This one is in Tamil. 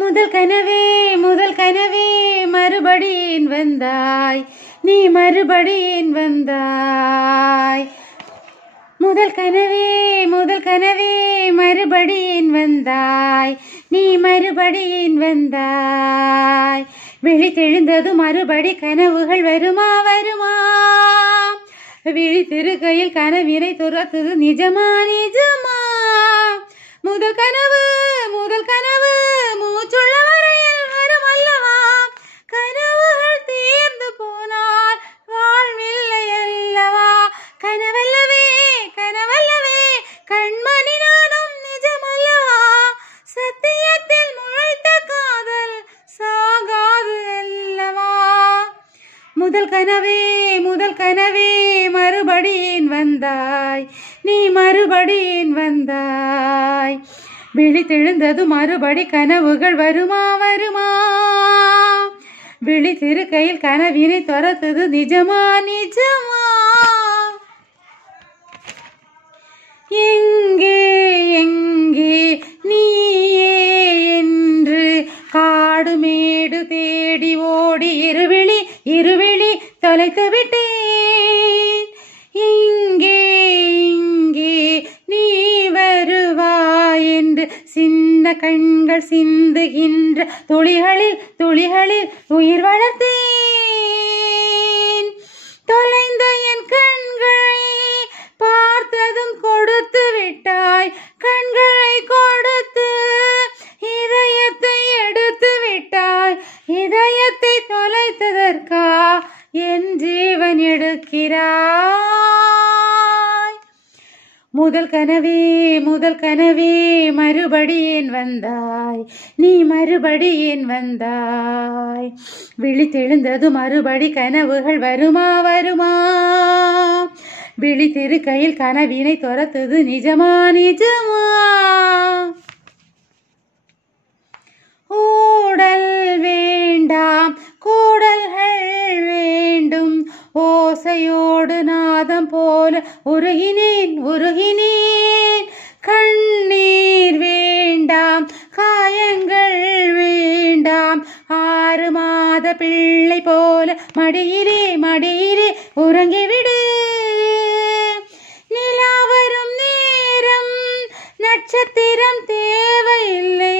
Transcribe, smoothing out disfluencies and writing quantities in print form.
முதல் கனவே முதல் கனவே மறுபடியும் வந்தாய், நீ மறுபடியும் வந்தாய். முதல் கனவே மறுபடியும் வந்தாய், நீ மறுபடியும் வந்தாய். விழித்தெழுந்தது மறுபடி கனவுகள் வருமா வருமா, விழித்திருக்கையில் கனவினை துரத்துது நிஜமா நிஜமா. முதல் கனவு மூச்சுள்ள வரையில் வரும் அல்லவா, கனவுகள் தீர்ந்து போனால் வாழ்வில்லை அல்லவா. கனவல்லவே கண்மணி நானும் நிஜமல்லவா, சத்தியத்தில் முளைத்த காதல் சாகாது அல்லவா. முதல் கனவே மறுபடியும் வந்தாய், நீ மறுபடியும் வந்தாய். விழித்தெழுந்தது மறுபடி கனவுகள் வருமா வருமா, விழித்திருக்கையில் கனவினை துரத்துது நிஜமா நிஜமா. எங்கே எங்கே நீயே என்று காடு மேடு தேடி ஓடி இருவிழி தொலைத்து விட்டேன். இங்கே இங்கே நீ வருவாய் என்று சின்ன கண்கள் சிந்துகின்ற துளிகளில் உயிர் வளர்த்தேன். தொலைந்த என் கண்களை பார்த்ததும் கொடுத்து விட்டாய், கண்களை கொடுத்து இதயத்தை எடுத்து விட்டாய். இதயத்தை தொலைத்ததற்கா என் ஜீவன் எடுக்கிறாய். முதல் கனவே மறுபடியும் வந்தாய், நீ மறுபடியும் வந்தாய். விழித்தெழுந்தது மறுபடி கனவுகள் வருமா வருமா, விழித்திருக்கையில் கனவினை துரத்துது நிஜமா நிஜமா. ஊடல் வேண்டாம் கூடல்கள் வேண்டும், ஓசையோடு நாதம் போல உருகினேன். கண்ணீர் வேண்டாம் காயங்கள் வேண்டாம், 6 மாத பிள்ளை போல மடியிலே உறங்கிவிடு. நிலா வரும் நேரம் நட்சத்திரம் தேவையில்லை,